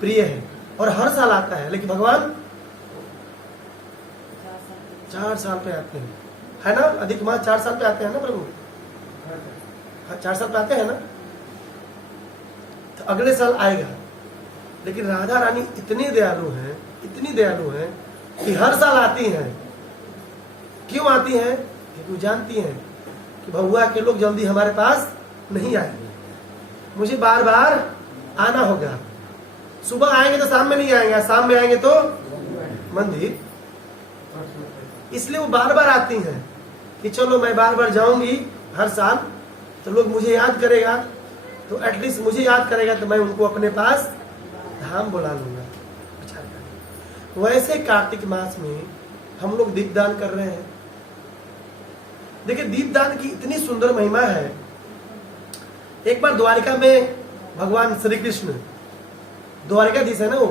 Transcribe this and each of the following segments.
प्रिय है और हर साल आता है। लेकिन भगवान 4 साल पे आते हैं, है ना? अधिक मास 4 साल पे आते हैं ना प्रभु? 4 साल पे आते हैं ना? तो अगले साल आएगा। लेकिन राधा रानी इतनी दयालु हैं, इतनी दयालु हैं कि हर साल आती हैं। क्यों आती हैं? क्योंकि वो जानती हैं कि भगवा के लोग जल्दी हमारे पास नहीं आएंगे, मुझे बार बार आना होगा। सुबह आएंगे तो शाम में नहीं आएंगे, शाम में आएंगे तो मंदिर। इसलिए वो बार बार आती हैं कि चलो मैं बार बार जाऊंगी हर साल, तो लोग मुझे याद करेगा, तो एटलीस्ट मुझे याद करेगा तो मैं उनको अपने पास धाम बुला लूंगा। वैसे कार्तिक मास में हम लोग दीपदान कर रहे हैं। देखिए, दीपदान की इतनी सुंदर महिमा है। एक बार द्वारिका में भगवान श्री कृष्ण, द्वारिकाधीश है ना वो,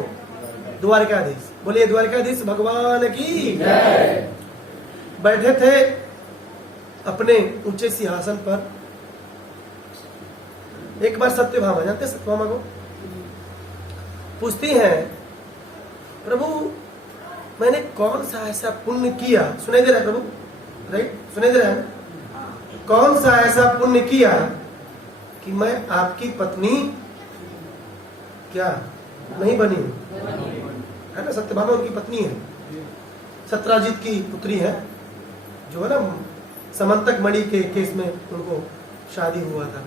द्वारिकाधीश, बोलिए द्वारिकाधीश भगवान की जय। बैठे थे अपने ऊंचे सिंहासन पर। एक बार सत्यभामा, जानते सत्यभामा को, पूछती हैं, प्रभु मैंने कौन सा ऐसा पुण्य किया, सुनाई दे रहा है प्रभु, राइट, सुनाई दे रहा है, कौन सा ऐसा पुण्य किया कि मैं आपकी पत्नी क्या नहीं बनी हूं? है ना, सत्यभामा उनकी पत्नी है, सत्राजित की पुत्री है, जो है ना समंतक मणि के केस में उनको शादी हुआ था।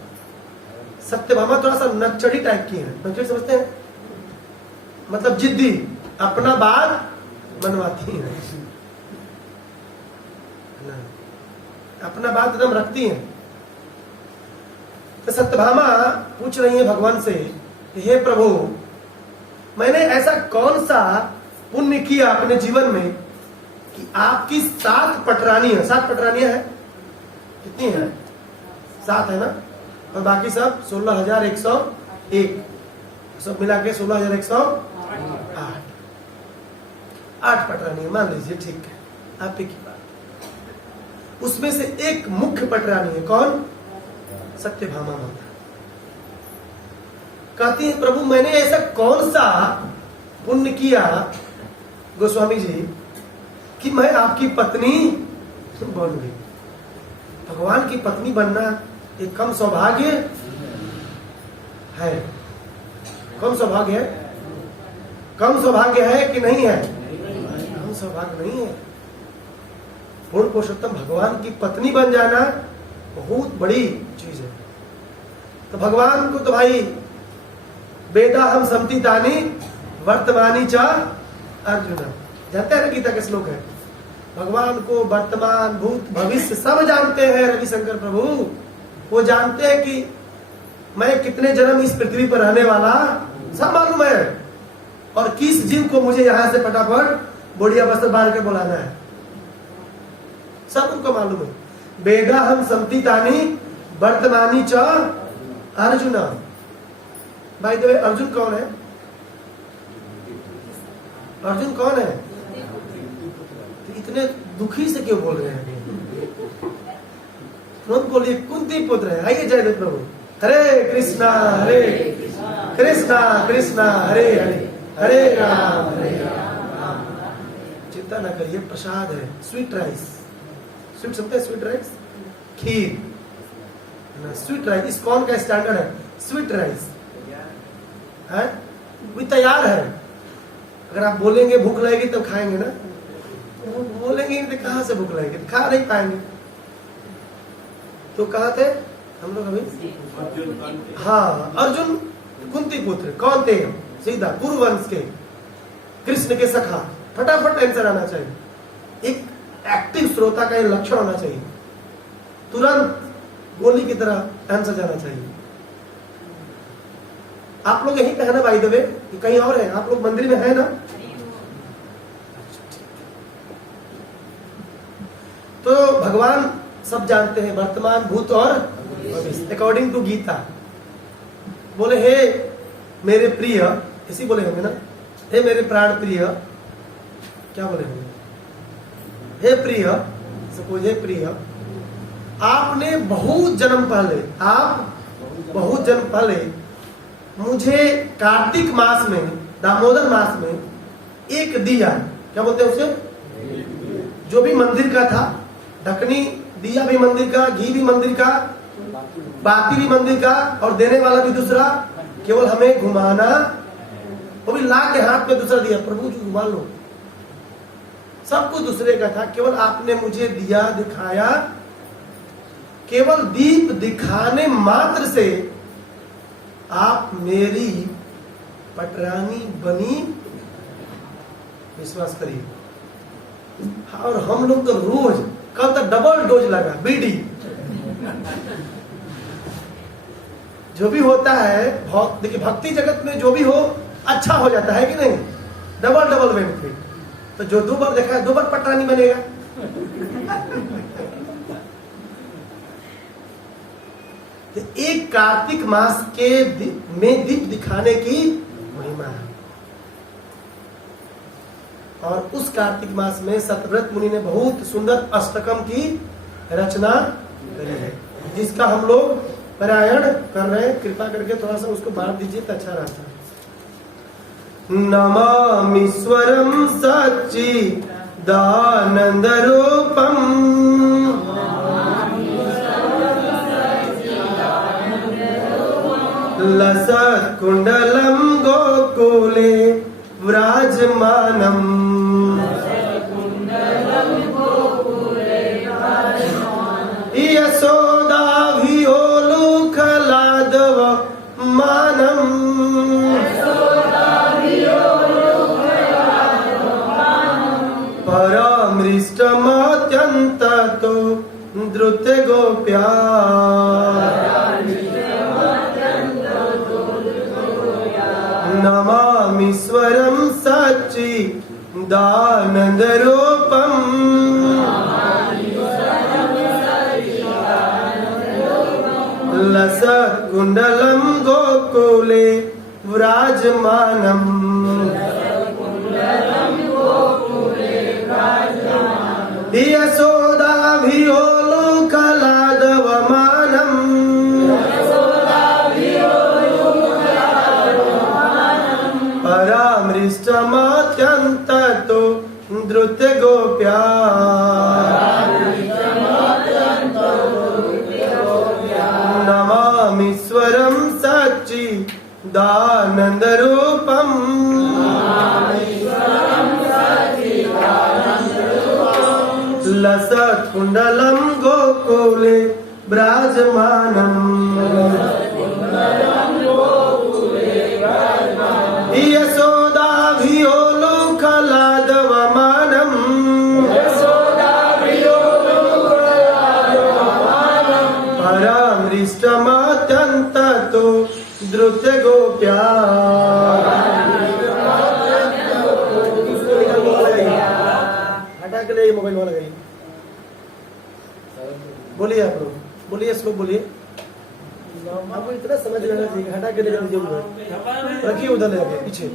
सत्यभामा थोड़ा सा नक्चड़ी टाइप की है। नक्चड़ी समझते हैं? मतलब जिद्दी, अपना बात मनवाती है, अपना बात एकदम रखती हैं। तो सत्यभामा पूछ रही है भगवान से, हे प्रभु मैंने ऐसा कौन सा पुण्य किया अपने जीवन में कि आपकी 7 पटरानियां, 7 पटरानियां है, कितनी है? 7 है ना, और बाकी सब 16,101, सब मिला के 16,108, 8 पटरानियां मान लीजिए, ठीक है, आप ही की बात। उसमें से एक मुख्य पटरानी है, कौन? सत्यभामा माता। कहती है, प्रभु मैंने ऐसा कौन सा पुण्य किया गोस्वामी जी कि मैं आपकी पत्नी बन गई। भगवान की पत्नी बनना एक कम सौभाग्य है? कम सौभाग्य है? कम सौभाग्य है कि नहीं है? कम सौभाग्य नहीं है। पूर्ण पुरुषोत्तम भगवान की पत्नी बन जाना बहुत बड़ी चीज है। तो भगवान को तो भाई वेदा हम समतीतानि वर्तमानी च अर्जुन, जानते हैं ना, गीता के श्लोक है। भगवान को वर्तमान भूत भविष्य सब जानते हैं रविशंकर प्रभु। वो जानते हैं कि मैं कितने जन्म इस पृथ्वी पर रहने वाला, सब मालूम है, और किस जीव को मुझे यहां से फटाफट बोड़िया वस्त्र बांध कर बुलाना है, सब उनको मालूम है। वेदा हम समतीतानि वर्तमानी च अर्जुन। भाई तो अर्जुन कौन है? अर्जुन कौन है? तो इतने दुखी से क्यों बोल रहे हैं? तुरंत बोलिए कुंती पुत्र है। आइए जय देव प्रभु। हरे कृष्णा कृष्णा कृष्णा हरे हरे, हरे राम चिंता ना करिए, प्रसाद है, स्वीट राइस। स्वीट समझते हैं? स्वीट राइस, खीर ना, स्वीट राइस। इस कौन का स्टैंडर्ड है? स्वीट राइस है, वो तैयार है। अगर आप बोलेंगे भूख लगेगी तब खाएंगे ना, बोलेंगे तो कहां से भूख लगेगी, तो खा नहीं पाएंगे। तो कहा थे हम लोग अभी? हाँ, अर्जुन कुंती पुत्र कौन थे? सीधा कुरुवंश के कृष्ण के सखा। फटाफट आंसर आना चाहिए। एक एक्टिव श्रोता का ये लक्षण होना चाहिए, तुरंत गोली की तरह आंसर जाना चाहिए। आप लोग यहीं पे है ना बाय द वे, कहीं और है? आप लोग मंदिर में है ना? तो भगवान सब जानते हैं, वर्तमान भूत और भविष्य, अकॉर्डिंग टू गीता। बोले हे मेरे प्रिय, इसी बोले होंगे ना, हे मेरे प्राण प्रिय, क्या बोले होंगे? हे प्रिय, सपोज हे प्रिय, आपने बहुत जन्म पहले, आप बहुत जन्म पहले मुझे कार्तिक मास में, दामोदर मास में एक दिया, क्या बोलते हैं उसे, जो भी मंदिर का था, ढकनी दिया भी मंदिर का, घी भी मंदिर का, बाती भी मंदिर का, और देने वाला भी दूसरा, केवल हमें घुमाना, वो भी ला के हाथ में दूसरा दिया, प्रभु जी घुमा लो, सब कुछ दूसरे का था, केवल आपने मुझे दिया दिखाया, केवल दीप दिखाने मात्र से आप मेरी पटरानी बनी, विश्वास करिए। और हम लोग तो रोज, कल तक डबल डोज लगा बीड़ी, जो भी होता है देखिए भक्ति जगत में जो भी हो अच्छा हो जाता है कि नहीं, डबल डबल बेनिफिट। तो जो 2 बार देखा है 2 बार पटरानी बनेगा। तो एक कार्तिक मास के में दीप दिखाने की महिमा है, और उस कार्तिक मास में सतव्रत मुनि ने बहुत सुंदर अष्टकम की रचना करी है, जिसका हम लोग पारायण कर रहे हैं। कृपा करके थोड़ा सा उसको बांट दीजिए तो अच्छा रहता है। नमामीश्वरम सच्चिदानंद रूपम लसत् कुंडलम गोकुले विराजमानम यशोदाभियोलुखलादव मानम परमृष्टमत्यन्ततो द्रुत गोप्या नमामीश्वरं सच्चिदानन्दरूपम् लसत्कुण्डलं गोकुले विराजमानम् यशोदाभियोलुखलादवमानम् परामृष्टमत्यन्ततो द्रुत गोप्या नमामीश्वरं सच्चिदानन्दरूपम् लसत्कुण्डलं गोकुले विराजमानम् यशोदाभियोलुखलादवमानम् परमृष्टमत्यन्ततो द्रुत गोप्या हटा के लिए मोबाइल वाला गई। बोलिए आप लोग, बोलिए श्लोक बोलिए। आपको इतना समझ लेना चाहिए, हटा के लेकर दीजिए उधर, रखिए उधर लेके पीछे।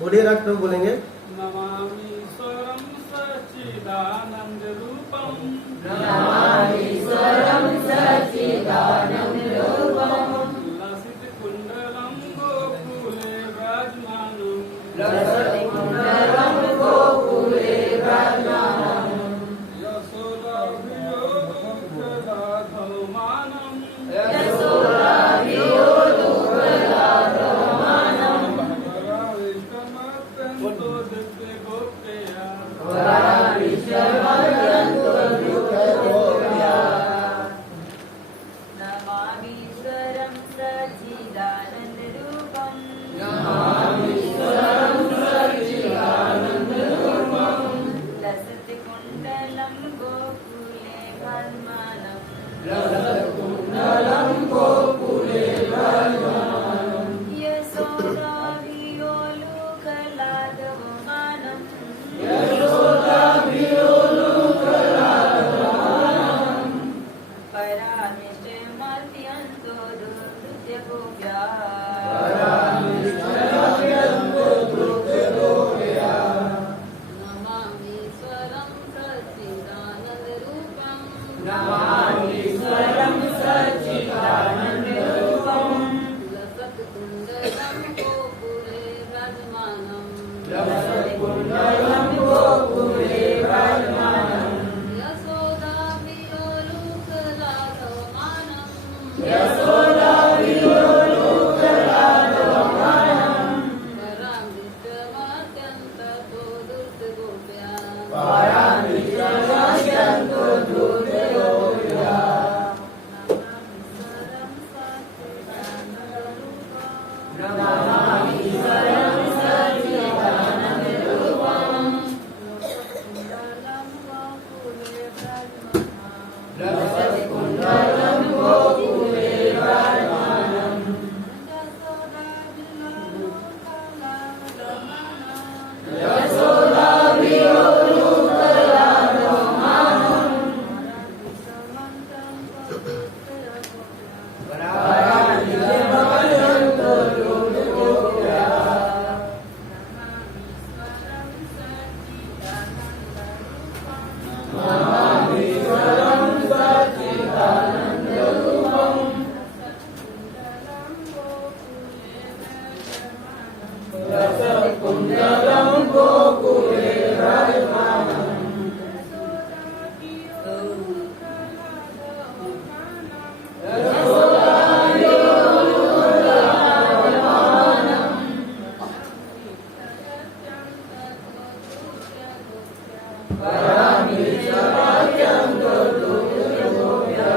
बोलिए राग प्रभु बोलेंगे। नमामीश्वरं सच्चिदानन्दरूपं नमामीश्वरं सच्चिदानन्दरूपं लसितकुण्डलं गोकुले विराजमानं लसत्कुण्डलं गोकुले विराजमानं यशोदाभियोगराघवमानं यशोदाभियोगराघवमानं वराविष्टमत्यन्तो दिव्यगोप्यया वराविष्टमत्यन्तो दिव्यगोप्यया नमामीश्वरं सच्चिदानन्दरूपं नमामीश्वरं सच्चिदानन्दरूपं लसत्कुण्डलं गोकुले विराजमानं लसत्कुण्डलं गोकुले विराजमानं यशोदाभियोलुकलाघवमानं यशोदाभियोलुकलाघवमानं परानिष्टमत्यन्तो दुर्गोप्या परानिष्टमत्यन्तो दुर्गोप्या नमामीश्वरं सच्चिदानन्दरूपं नमामीश्वरं सच्चिदानन्दरूपं लसत्कुण्डलं गोकुले विराजमानं लसत्कुण्डलं गोकुले विराजमानं यशोदाभियोलुकलाघवमानं यशोदाभियोलुकलाघवमानं परामिष्टमत्यन्तो दुर्गोप्या परामिष्टमत्यन्तो दुर्गोप्या नमामीश्वरं सच्चिदानन्दरूपं लसत्कुण्डलं गोकुले विराजमानं यशोदाभियोलुकलाघवमानं वराविष्टमत्यन्तो दुर्गोप्या नमामीश्वरं सच्चिदानन्दरूपं लसत्कुण्डलं गोकुले विराजमानं यशोदाभियोलुकलाघवमानं परामिष्टमत्यन्तो दुर्गोप्या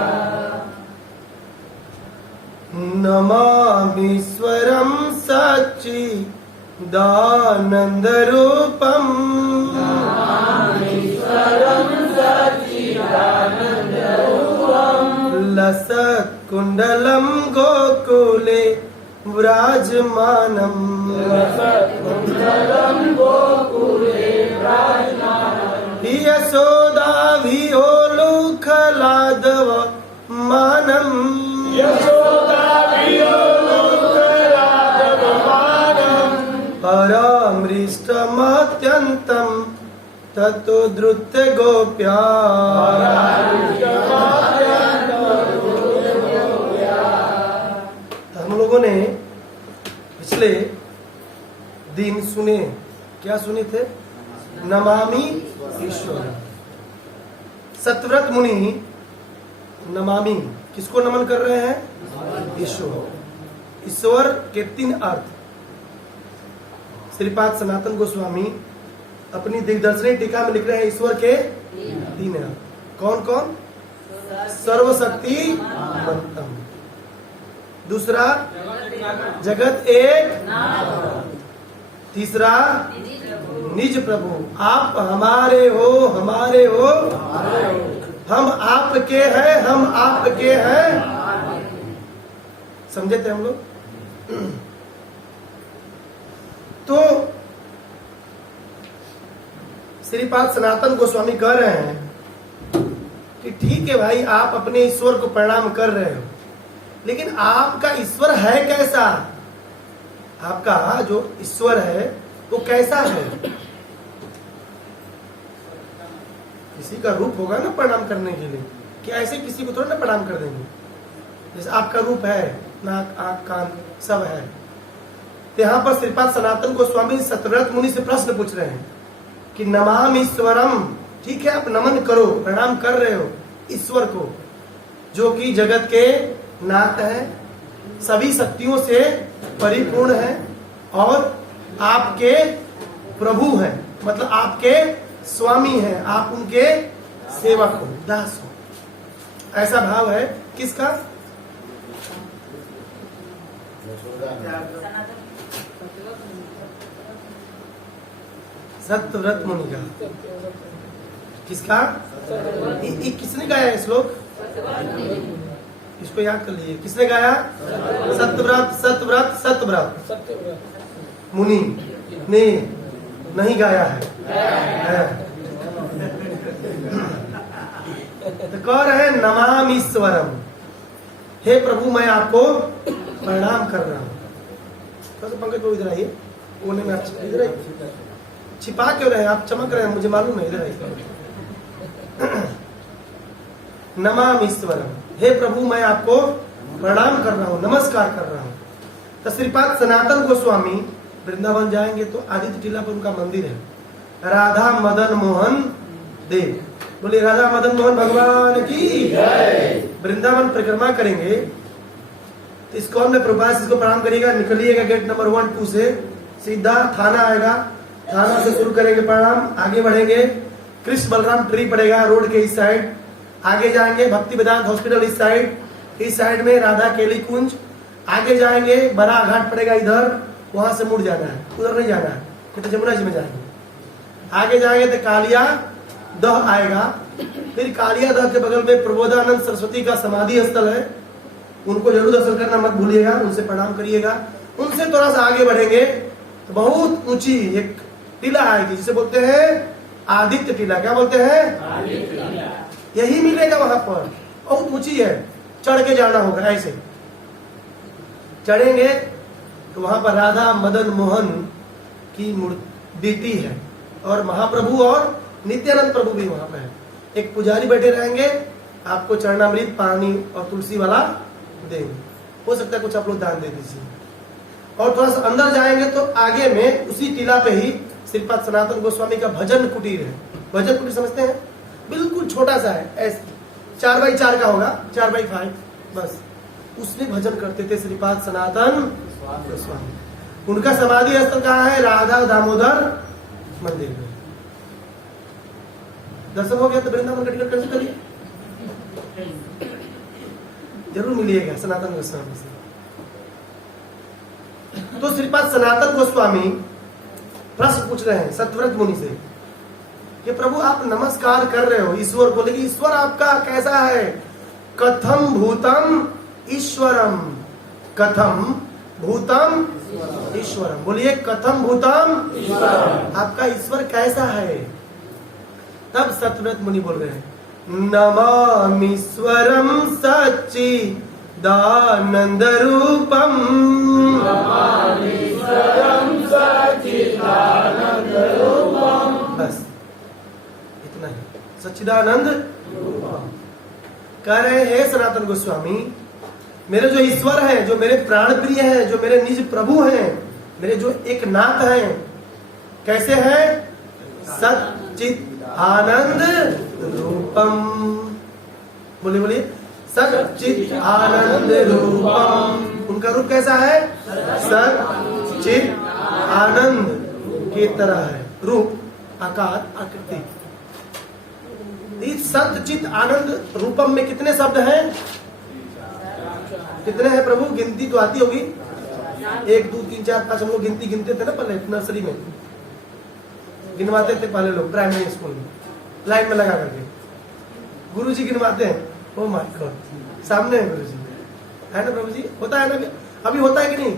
नमामीश्वरं सच्चिदानन्दरूपं नमामीश्वरं सच्चिदानन्दरूपं लसत्कुण्डलं गोकुले विराजमानं लसत्कुण्डलं गोकुले विराजमानं यशोदाभियोलुकलाघवमानं यशोदाभियोलुकलाघवमानं परामृष्टमत्यन्तं ततो द्रुत्य गोप्या हम लोगों ने पिछले दिन सुने, क्या सुने थे? नमामि ईश्वर। सतव्रत मुनि नमामि किसको नमन कर रहे हैं? ईश्वर। ईश्वर के 3 अर्थ श्रीपाद सनातन गोस्वामी अपनी दिग्दर्शनी टीका में लिख रहे हैं। ईश्वर के 3 अर्थ कौन कौन? सर्वशक्ति मंतम, दूसरा जगत एक, तीसरा निज प्रभु। आप हमारे हो, हमारे हो, हम आपके हैं, हम आपके हैं। समझे थे हम लोग? तो श्रीपाद सनातन गोस्वामी कह रहे हैं कि ठीक है भाई, आप अपने ईश्वर को प्रणाम कर रहे हो, लेकिन आपका ईश्वर है कैसा? आपका जो ईश्वर है वो कैसा है? किसी का रूप होगा ना प्रणाम करने के लिए, कि ऐसे किसी को थोड़ा ना प्रणाम कर देंगे। जैसे आपका रूप है, नाक आंख कान सब है। तो यहाँ पर श्रीपाद सनातन गोस्वामी सतव्रत मुनि से प्रश्न पूछ रहे हैं कि नमामि ईश्वरम, ठीक है आप नमन करो, प्रणाम कर रहे हो ईश्वर को, जो कि जगत के नाथ है, सभी शक्तियों से परिपूर्ण है और आपके प्रभु हैं, मतलब आपके स्वामी हैं, आप उनके सेवक हो, दास हो। ऐसा भाव है किसका? सत्यव्रत मुनि का। किसका? किसने गाया है श्लोक? इसको याद कर लीजिए, किसने गाया? सत्यव्रत सत्यव्रत सत्यव्रत मुनि ने नहीं गाया है। तो कह रहे हैं नमामि ईश्वरम, हे प्रभु मैं आपको प्रणाम कर रहा हूँ। पंकज को इधर आइए, कोने में आप इधर आइए, छिपा क्यों रहे आप? चमक रहे हैं, मुझे मालूम है, इधर आइए। नमामि ईश्वरम, हे प्रभु मैं आपको प्रणाम कर रहा हूँ, नमस्कार कर रहा हूँ। तो श्रीपाद सनातन गोस्वामी वृंदावन जाएंगे तो आदित्य टीला पर उनका मंदिर है, राधा मदन मोहन देव। बोलिए राधा मदन मोहन भगवान की जय। वृंदावन परिक्रमा करेंगे तो इस्कॉन में प्रभुपाद इसको प्रणाम करिएगा, निकलिएगा गेट नंबर 1 2 से, सीधा थाना आएगा, थाना से शुरू करेंगे प्रणाम, आगे बढ़ेंगे, कृष्ण बलराम ट्री पड़ेगा रोड के इस साइड, आगे जाएंगे भक्ति वेदांत हॉस्पिटल इस साइड में राधा केली कुंज, आगे जाएंगे बड़ा घाट पड़ेगा इधर, वहां से मुड़ जाना है, उधर नहीं जाना है, तो जमुना जी में जाएंगे। आगे जाएंगे तो कालिया दह आएगा, फिर कालिया दह के बगल में प्रबोधानंद सरस्वती का समाधि स्थल है, उनको जरूर दर्शन करना मत भूलिएगा, उनसे प्रणाम करिएगा। उनसे थोड़ा सा आगे बढ़ेंगे तो बहुत ऊंची एक टीला आएगी जिसे बोलते हैं आदित्य टीला। क्या बोलते हैं? यही मिलेगा वहां पर, बहुत ऊंची है, चढ़ के जाना होगा। ऐसे चढ़ेंगे तो वहां पर राधा मदन मोहन की मूर्ति है और महाप्रभु और नित्यानंद प्रभु भी वहां पे है। एक पुजारी बैठे रहेंगे, आपको चरणामृत पानी और तुलसी वाला देंगे, हो सकता है कुछ आप लोग दान दे दीजिए। और थोड़ा सा अंदर जाएंगे तो आगे में उसी टीला पे ही श्रीपाद सनातन गोस्वामी का भजन कुटीर है। भजन कुटीर समझते हैं? बिल्कुल छोटा सा है, ऐसे 4x4 का होगा, 4x5 बस, उसमें भजन करते थे श्रीपाद सनातन गोस्वामी। उनका समाधि स्थल कहाँ है? राधा दामोदर मंदिर में। दर्शन हो गया तो वृंदावन का टिकट कैंसिल करिए, जरूर मिलिएगा सनातन गोस्वामी से। तो श्रीपाद सनातन गोस्वामी प्रश्न पूछ रहे हैं सत्यव्रत मुनि से कि प्रभु आप नमस्कार कर रहे हो ईश्वर को, लेकिन ईश्वर आपका कैसा है? कथम भूतम ईश्वरम, कथम भूतम ईश्वरम। बोलिए कथम भूतम ईश्वरम, आपका ईश्वर कैसा है? तब सत्यव्रत मुनि बोल रहे हैं नमामीश्वरम सच्चिदानंद रूपम, बस इतना ही, सच्चिदानंद रूपम। कह रहे हैं सनातन गोस्वामी मेरे जो ईश्वर है, जो मेरे प्राण प्रिय है, जो मेरे निज प्रभु हैं, मेरे जो एक नाथ हैं, कैसे हैं? सच्चिद आनंद रूपम। बोलिए बोलिए सच्चिद आनंद रूपम। उनका रूप कैसा है? सच्चिद आनंद की तरह है, रूप आकार आकृति। इस सच्चिद आनंद रूपम में कितने शब्द हैं? कितने हैं प्रभु? गिनती तो आती होगी, 1 2 3 4 5, हम लोग गिनती गिनते थे ना पहले नर्सरी में, गिनवाते थे पहले लोग प्राइमरी स्कूल में लाइन में लगा करके। गुरु जी गिनवाते हैं, ओ माय गॉड, सामने है गुरु जी, है ना प्रभु जी? होता है ना? अभी होता है कि नहीं?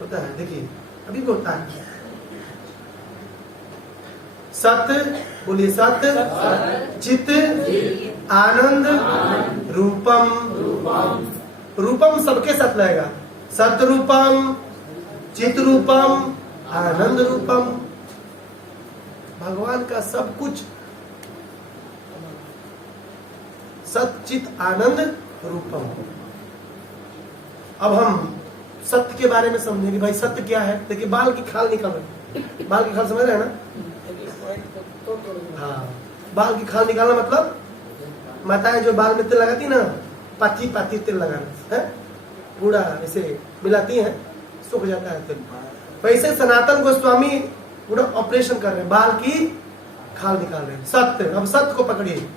होता है। देखिए अभी भी होता है। सत्य, बोलिए सत्य, चित, आनंद, रूपम। रूपम सबके साथ लगेगा, सत्य रूपम, चित रूपम, आनंद रूपम। भगवान का सब कुछ सत्य चित आनंद रूपम। अब हम सत्य के बारे में समझेंगे। भाई सत्य क्या है? देखिए बाल की खाल निकल रही, बाल की खाल समझ रहे हैं ना? हाँ, बाल की खाल निकालना मतलब माताएं जो बाल में तेल लगाती ना, पाथी पाथी तेल लगाना है, पूरा ऐसे मिलाती हैं, सूख जाता है तेल। वैसे सनातन गोस्वामी पूरा ऑपरेशन कर रहे हैं, बाल की खाल निकाल रहे हैं। सत्य, अब सत्य को पकड़िए।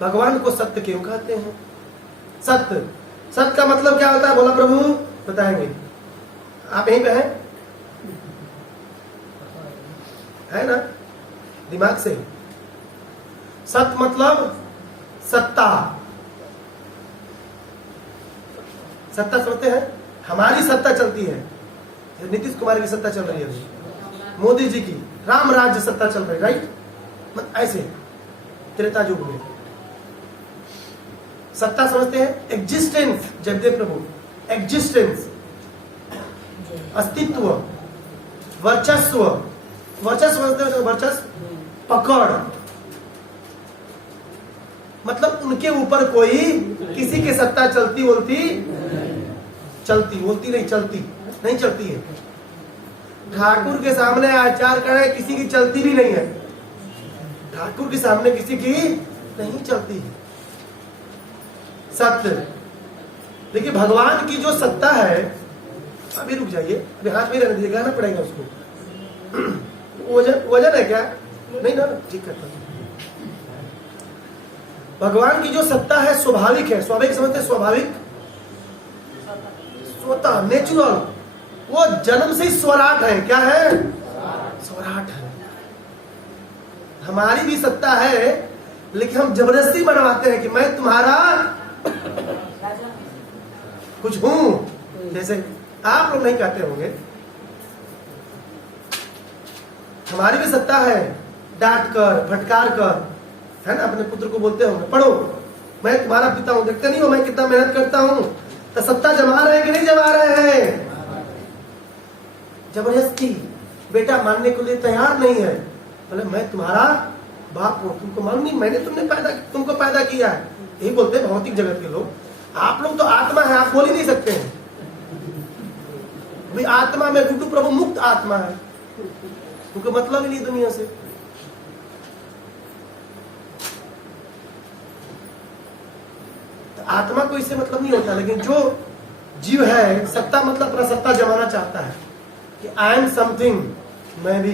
भगवान को सत्य क्यों कहते हैं? सत्य, सत्य का मतलब क्या होता है? बोला प्रभु बताएंगे। आप यहीं पे हैं? है ना? दिमाग से। सत्य मतलब सत्ता। सत्ता समझते हैं? हमारी सत्ता चलती है, नीतीश कुमार की सत्ता चल रही है, मोदी जी की राम राज्य सत्ता चल रही है, राइट? ऐसे त्रेता युग में सत्ता समझते हैं एग्जिस्टेंस। जगदेव प्रभु, एग्जिस्टेंस, अस्तित्व, वर्चस्व। वर्चस्व समझते हैं? वर्चस्व, पकड़, मतलब उनके ऊपर कोई किसी की सत्ता चलती बोलती चलती बोलती नहीं, चलती नहीं, चलती है। ठाकुर के सामने आचार करे किसी की चलती भी नहीं है, ठाकुर के सामने किसी की नहीं चलती है। सत्य। देखिए भगवान की जो सत्ता है, अभी रुक जाइए, अभी हाथ में रहने दीजिए, गाना पड़ेगा उसको। वजन है क्या? नहीं ना, ठीक करता हूं। भगवान की जो सत्ता है स्वाभाविक है। स्वाभाविक समझते? स्वाभाविक, स्वतः, नेचुरल। वो जन्म से ही स्वराट है। क्या है? स्वराट है। हमारी भी सत्ता है, लेकिन हम जबरदस्ती बनवाते हैं कि मैं तुम्हारा कुछ हूं। जैसे आप लोग नहीं कहते होंगे, हमारी भी सत्ता है, डांट कर, फटकार कर, है ना? अपने पुत्र को बोलते होंगे पढ़ो, मैं तुम्हारा पिता हूं, देखते नहीं हो मैं कितना मेहनत करता हूं। तो सत्ता जमा रहे हैं कि नहीं जमा रहे हैं? जबरदस्ती। बेटा मानने के लिए तैयार नहीं है, बोले मैं तुम्हारा बाप हूं, तुमको मालूम नहीं मैंने तुमको पैदा किया है। यही बोलते हैं भौतिक जगत के लोग। आप लोग तो आत्मा है, आप बोल ही नहीं सकते हैं। भाई आत्मा में गुड्डू प्रभु मुक्त आत्मा है, क्योंकि मतलब ही नहीं दुनिया से। तो आत्मा को इससे मतलब नहीं होता, लेकिन जो जीव है सत्ता मतलब अपना सत्ता जमाना चाहता है कि आई एम समथिंग, मैं भी।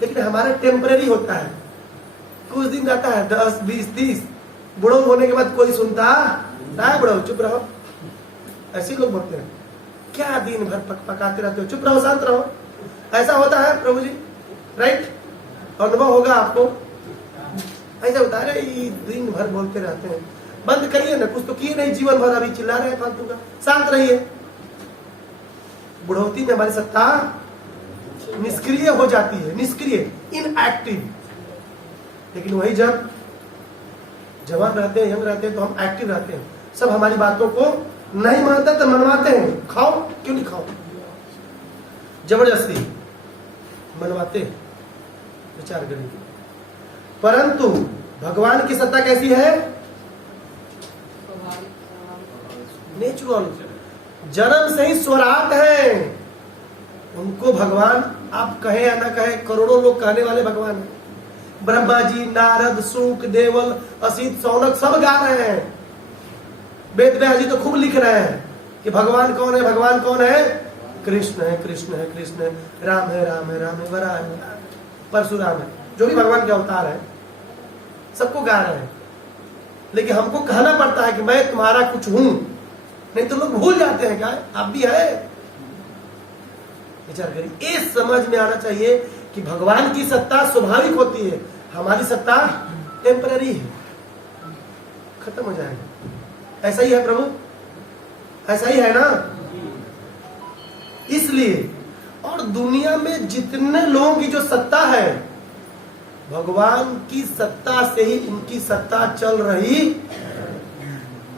लेकिन हमारा टेम्परेरी होता है, कुछ दिन रहता है, 10, 20, 30, बुढ़ो होने के बाद कोई सुनता है? बुढ़ो चुप रहो, ऐसे लोग बोलते हैं। क्या दिन भर पकाते रहते हो, चुप रहो, शांत रहो। ऐसा होता है प्रभु जी, राइट? अनुभव होगा आपको, ऐसा होता है। दिन भर बोलते रहते हैं, बंद करिए ना, कुछ तो किए नहीं जीवन भर, अभी चिल्ला रहे हैं फालतू का, शांत रहिए। बुढ़ौती में हमारी सत्ता निष्क्रिय हो जाती है, निष्क्रिय, इनएक्टिव। लेकिन वही जब जवान रहते हैं, यंग रहते हैं, तो हम एक्टिव रहते हैं। सब हमारी बातों को नहीं मानते तो मनवाते हैं, खाओ क्यों नहीं खाओ, जबरदस्ती मनवाते हैं, विचार करिए। परंतु भगवान की सत्ता कैसी है? नेचुरल, जन्म से ही स्वराट है। उनको भगवान, आप कहे या ना कहे, करोड़ों लोग कहने वाले भगवान है। ब्रह्मा जी, नारद, सूक, देवल, असित, सौनक सब गा रहे हैं। वेद व्यास जी तो खूब लिख रहे हैं कि भगवान कौन है, भगवान कौन है? कृष्ण है, कृष्ण है, कृष्ण है, राम है, राम है, राम है, वराह है, परशुराम है, जो भी भगवान के अवतार है, सबको गा रहे हैं। लेकिन हमको कहना पड़ता है कि मैं तुम्हारा कुछ हूं, नहीं तो लोग भूल जाते हैं। क्या आप भी है? विचार करिए। ये समझ में आना चाहिए कि भगवान की सत्ता स्वाभाविक होती है, हमारी सत्ता टेम्पररी है। खत्म हो जाएगा। ऐसा ही है प्रभु, ऐसा ही है ना। इसलिए और दुनिया में जितने लोगों की जो सत्ता है, भगवान की सत्ता से ही उनकी सत्ता चल रही।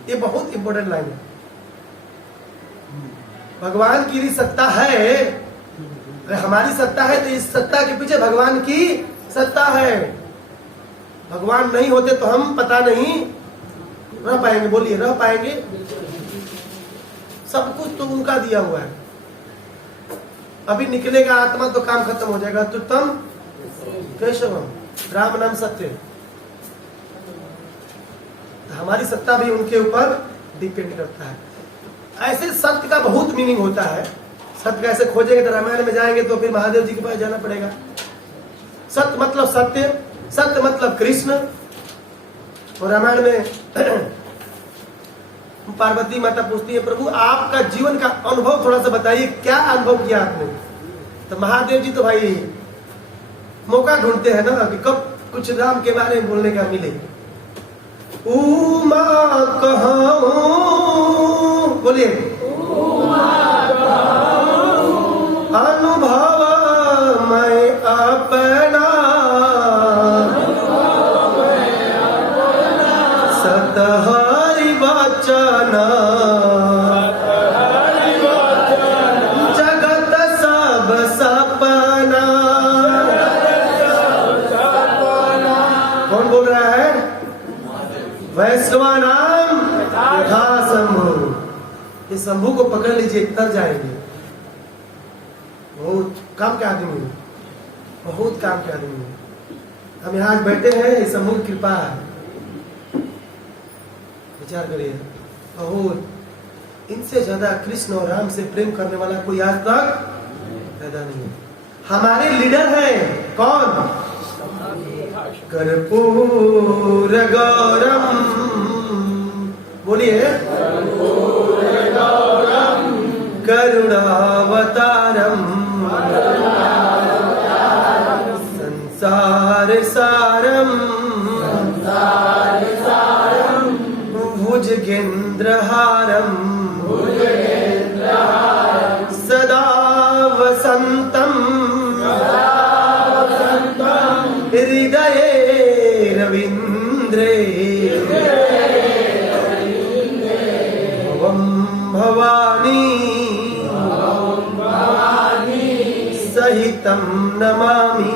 ये बहुत इंपॉर्टेंट लाइन है। भगवान की भी सत्ता है, अगर हमारी सत्ता है तो इस सत्ता के पीछे भगवान की सत्ता है। भगवान नहीं होते तो हम पता नहीं रह पाएंगे। बोलिए, रह पाएंगे? सब कुछ तो उनका दिया हुआ है। अभी निकलेगा आत्मा तो काम खत्म हो जाएगा। तो तम केशवम, राम नाम सत्य। हमारी सत्ता भी उनके ऊपर डिपेंड करता है। ऐसे सत्य का बहुत मीनिंग होता है। सत्य कैसे खोजेंगे तो रामायण में जाएंगे तो फिर महादेव जी के पास जाना पड़ेगा। सत्य मतलब सत्य, सत्य मतलब कृष्ण। और रामायण में पार्वती माता पूछती है, प्रभु आपका जीवन का अनुभव थोड़ा सा बताइए, क्या अनुभव किया आपने? तो महादेव जी तो भाई मौका ढूंढते हैं ना कि कब कुछ राम के बारे में बोलने का मिले। उमा कहूं, बोलिए, अनुभव मैं अपना सतहरि वचन जगत सब सपना। कौन बोल रहा है? वैष्णवा नाम यथा शंभु। इस शंभु को पकड़ लीजिए, तर जाएंगे। बहुत काम के आदमी है, बहुत काम के आदमी है। हम यहाँ बैठे हैं, इस शंभु की कृपा है। विचार करिए, बहुत इनसे ज्यादा कृष्ण और राम से प्रेम करने वाला कोई आज तक पैदा नहीं है। हमारे लीडर हैं कौन? कर्पूर गौरम, बोलिए, करुणावतारम संसार सारम भुजगेन्द्रहारम सदा वसंतम हृदये रवीन्द्रे भवम भवानी सहितं नमामि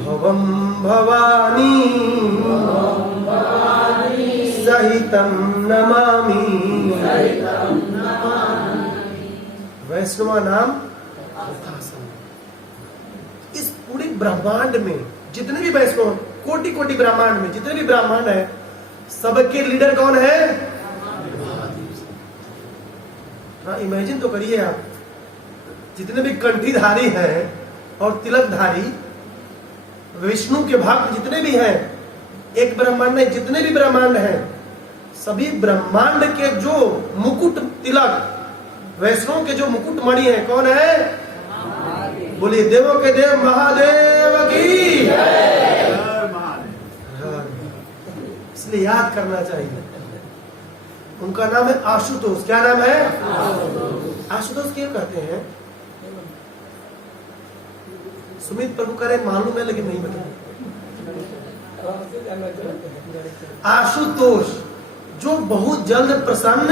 भवम भवानी सहितं नमामि। वैष्णव नाम इस पूरे ब्रह्मांड में जितने भी वैष्णव, कोटि कोटि ब्रह्मांड में जितने भी ब्राह्मण है, सबके लीडर कौन है? हाँ, इमेजिन तो करिए आप, जितने भी कंठीधारी हैं और तिलकधारी विष्णु के भक्त जितने भी हैं, एक ब्रह्मांड नहीं, जितने भी ब्रह्मांड हैं, सभी ब्रह्मांड के जो मुकुट तिलक, वैष्णव के जो मुकुट मणि है, कौन है? बोलिए, देवों के देव महादेव की। इसलिए याद करना चाहिए। उनका नाम है आशुतोष। क्या नाम है? आशुतोष क्यों कहते हैं? सुमित प्रभु करे मालूम है लेकिन नहीं बता। आशुतोष जो बहुत जल्द प्रसन्न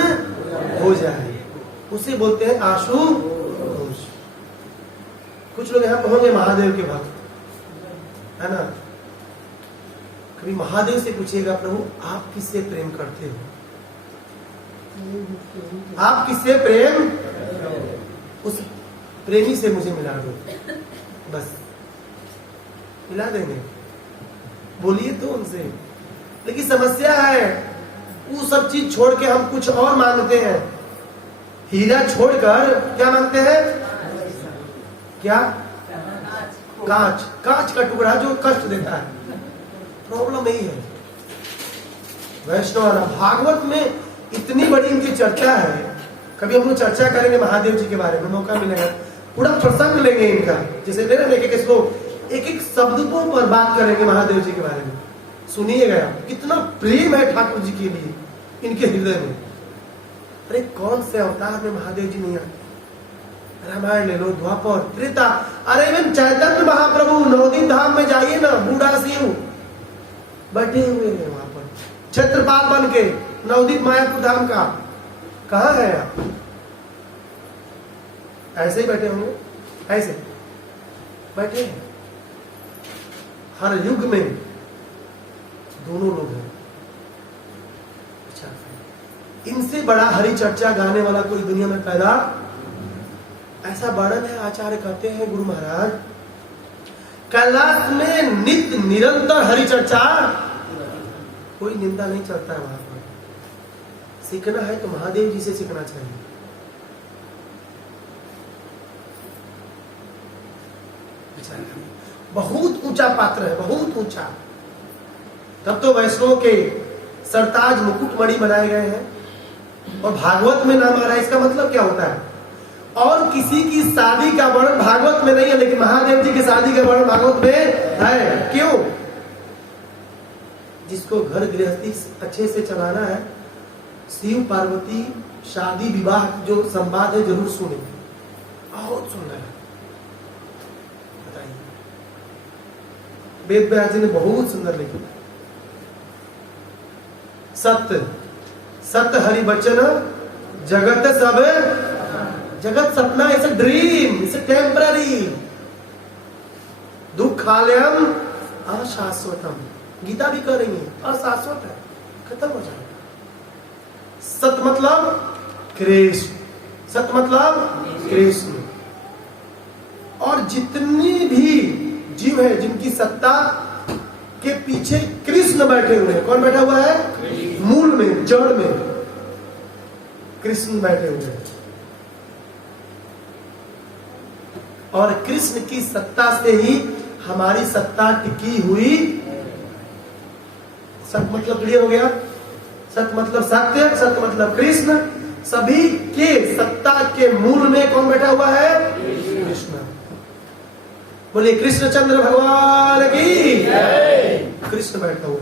हो जाए उसे बोलते हैं आशुतोष। कुछ लोग यहाँ पर होंगे महादेव के भक्त, है ना? कभी महादेव से पूछिएगा, प्रभु आप किससे प्रेम करते हो? आप किससे प्रेम? उस प्रेमी से मुझे मिला दो, बस मिला देंगे। बोलिए तो उनसे। लेकिन समस्या है, वो सब चीज छोड़ के हम कुछ और मांगते हैं। हीरा छोड़कर क्या मांगते हैं? क्या? कांच। कांच का टुकड़ा जो कष्ट देता है। प्रॉब्लम यही है। वैष्णव भागवत में इतनी बड़ी इनकी चर्चा है। कभी हम लोग चर्चा करेंगे महादेव जी के बारे में, मौका मिलेगा, पूरा प्रसंग लेंगे इनका। जैसे एक एक श्लोक, एक एक शब्दों पर बात करेंगे महादेव जी के बारे में। सुनिएगा, कितना प्रेम है ठाकुर जी के लिए इनके हृदय में। अरे कौन से अवतार में महादेव जी नहीं आते? रामायण ले लो, द्वापर, त्रेता, अरे इवन चैतन्य महाप्रभु 9 दिन धाम में जाइए ना, बूढ़ा सिंह बैठे हुए हैं वहां पर क्षेत्रपाल बन के, नवदीप मायापुर धाम का। कहाँ है आप? ऐसे ही बैठे होंगे, ऐसे बैठे हैं। हर युग में दोनों लोग हैं। अच्छा, इनसे बड़ा हरि चर्चा गाने वाला कोई दुनिया में पैदा, ऐसा वर्णन है। आचार्य कहते हैं, गुरु महाराज, कैलाश में नित्य निरंतर हरि चर्चा, कोई निंदा नहीं चलता है वहां पर। सीखना है तो महादेव जी से सीखना चाहिए। बहुत ऊंचा पात्र है, बहुत ऊंचा। तब तो वैष्णव के सरताज मुकुटमणि बनाए गए हैं और भागवत में नाम आ रहा है। इसका मतलब क्या होता है? और किसी की शादी का वर्णन भागवत में नहीं है, लेकिन महादेव जी की शादी का वर्णन भागवत में है। क्यों? जिसको घर गृहस्थी अच्छे से चलाना है, शिव पार्वती शादी विवाह जो संवाद है जरूर सुने, बहुत सुंदर है। बताइए, वेद व्यास जी ने बहुत सुंदर लिखा। सत्य सत्य हरि वचन जगत सब, जगत सपना, it's a dream, it's a temporary, दुखालयम अशाश्वतम। गीता भी कह रही है अशाश्वत है, खत्म हो जाएगा। सत मतलब कृष्ण, सत मतलब कृष्ण। और जितनी भी जीव है जिनकी सत्ता के पीछे कृष्ण बैठे हुए हैं। कौन बैठा हुआ है? मूल में, जड़ में कृष्ण बैठे हुए हैं। और कृष्ण की सत्ता से ही हमारी सत्ता टिकी हुई। सत मतलब क्लियर हो गया? सत मतलब सत्य, सत्य मतलब कृष्ण। सभी के सत्ता के मूल में कौन बैठा हुआ है? कृष्ण। बोलिए कृष्णचंद्र भगवान की जय। कृष्ण बैठा हुआ,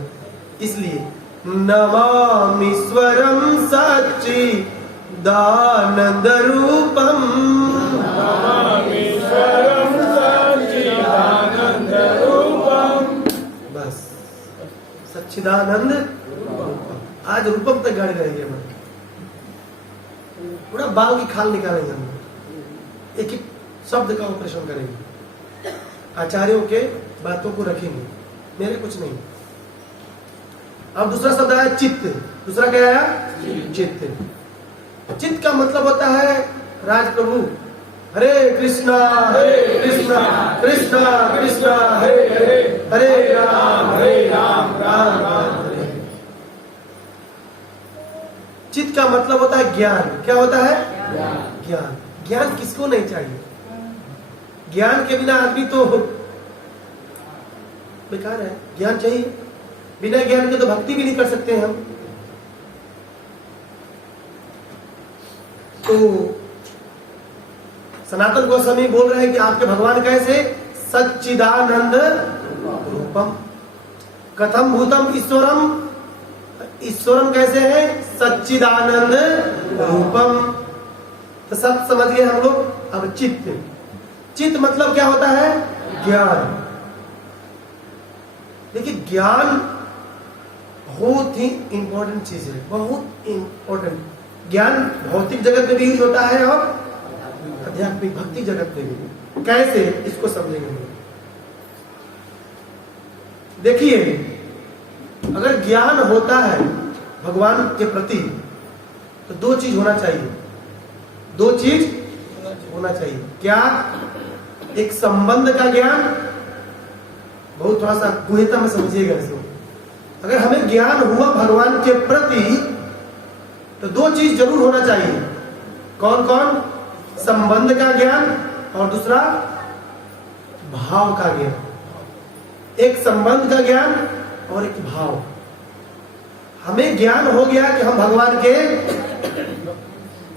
इसलिए नमामीश्वरम सच्चिदानंद रूपम, नमामीश्वरम सच्चिदानंद रूपम। बस सच्चिदानंद रूपम। आज रूपम तक गाड़ी रहेगी हमारी, पूरा बाल की खाल निकालेंगे हम, एक एक शब्द का ऑपरेशन करेंगे, आचार्यों के बातों को रखेंगे, मेरे कुछ नहीं। अब दूसरा शब्द आया चित्त। दूसरा क्या आया? चित्त। चित्त का मतलब होता है राज प्रभु, हरे कृष्णा कृष्णा कृष्णा हरे हरे, हरे राम राम राम हरे। चित्त का मतलब होता है ज्ञान। क्या होता है? ज्ञान। ज्ञान किसको नहीं चाहिए? ज्ञान के बिना आदमी तो बेकार है। ज्ञान चाहिए, बिना ज्ञान के तो भक्ति भी नहीं कर सकते हम। तो सनातन गोस्वामी बोल रहे हैं कि आपके भगवान कैसे? सच्चिदानंद रूपम। कथम भूतम ईश्वरम, ईश्वरम कैसे है? सच्चिदानंद रूपम। तो सब समझ गए हम लोग। अब चित्त। चित्त मतलब क्या होता है? ज्ञान। देखिए ज्ञान बहुत ही इंपॉर्टेंट चीज है, बहुत इंपॉर्टेंट। ज्ञान भौतिक जगत में भी यूज होता है और आध्यात्मिक भक्ति जगत में भी। कैसे? इसको समझेंगे हम। देखिए अगर ज्ञान होता है भगवान के प्रति तो दो चीज होना चाहिए, दो चीज होना चाहिए। क्या? एक संबंध का ज्ञान, बहुत थोड़ा सा गुहिता में समझिएगा इसको। अगर हमें ज्ञान हुआ भगवान के प्रति तो दो चीज जरूर होना चाहिए। कौन कौन? संबंध का ज्ञान और दूसरा भाव का ज्ञान। एक संबंध का ज्ञान और एक भाव। हमें ज्ञान हो गया कि हम भगवान के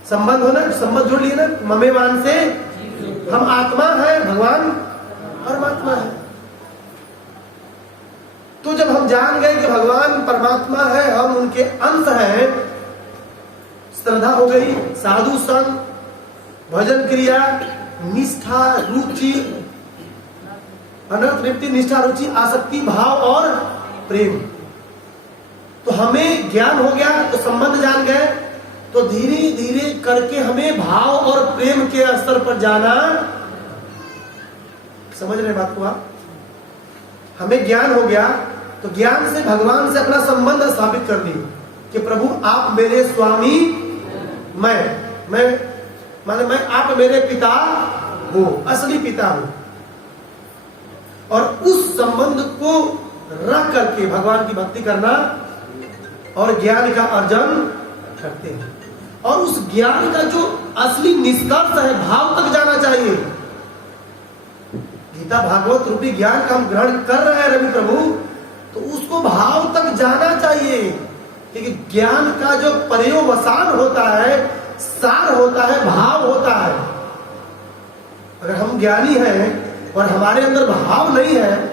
संबंध होना, संबंध जोड़ लिए ना, ममेवान से हम आत्मा है, भगवान परमात्मा है। तो जब हम जान गए कि भगवान परमात्मा है, हम उनके अंश हैं, श्रद्धा हो गई, साधु संग, भजन क्रिया, निष्ठा, रुचि, अनर्थ निवृत्ति, निष्ठा, रुचि, आसक्ति, भाव और प्रेम। तो हमें ज्ञान हो गया, तो संबंध जान गए, तो धीरे धीरे करके हमें भाव और प्रेम के स्तर पर जाना। समझ रहे बात को आप? हमें ज्ञान हो गया, तो ज्ञान से भगवान से अपना संबंध स्थापित कर दिए कि प्रभु आप मेरे स्वामी, मैं आप मेरे पिता हो, असली पिता हो। और उस संबंध को रख करके भगवान की भक्ति करना और ज्ञान का अर्जन करते हैं। और उस ज्ञान का जो असली निष्कर्ष है, भाव तक जाना चाहिए। गीता भागवत रूपी ज्ञान का हम ग्रहण कर रहे हैं रवि प्रभु, तो उसको भाव तक जाना चाहिए। क्योंकि ज्ञान का जो पर्यवसान होता है, सार होता है, भाव होता है। अगर हम ज्ञानी हैं और हमारे अंदर भाव नहीं है,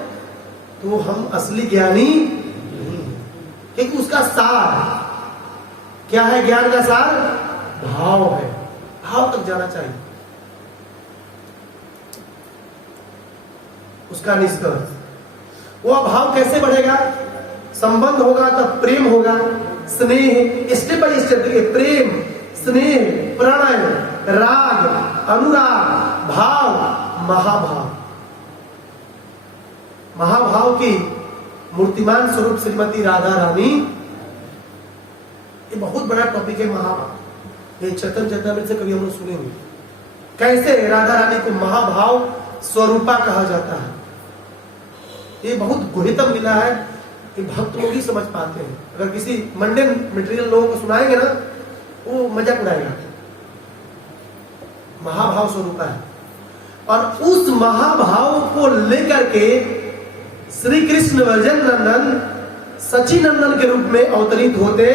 तो हम असली ज्ञानी नहीं है। क्योंकि उसका सार क्या है? ज्ञान का सार भाव है। भाव तक जाना चाहिए। उसका निष्कर्ष, वो भाव कैसे बढ़ेगा? संबंध होगा तब प्रेम होगा, स्नेह, स्टेप बाय स्टेप। देखिए, प्रेम, स्नेह, प्रणय, राग, अनुराग, भाव, महाभाव। महाभाव की मूर्तिमान स्वरूप श्रीमती राधा रानी। ये बहुत बड़ा टॉपिक है महाभाव। ये चैतन्य चैतन्य से कभी हम लोग सुनेंगे कैसे राधा रानी को महाभाव स्वरूपा कहा जाता है। ये बहुत गुहितम मिला है, ये भक्त लोग ही समझ पाते हैं। अगर किसी मंडेन मटेरियल लोगों को सुनाएंगे ना, वो मजाक उड़ाएगा। महाभाव स्वरूपा है। और उस महाभाव को लेकर के श्री कृष्ण वर्जन नंदन सचिनंदन के रूप में अवतरित होते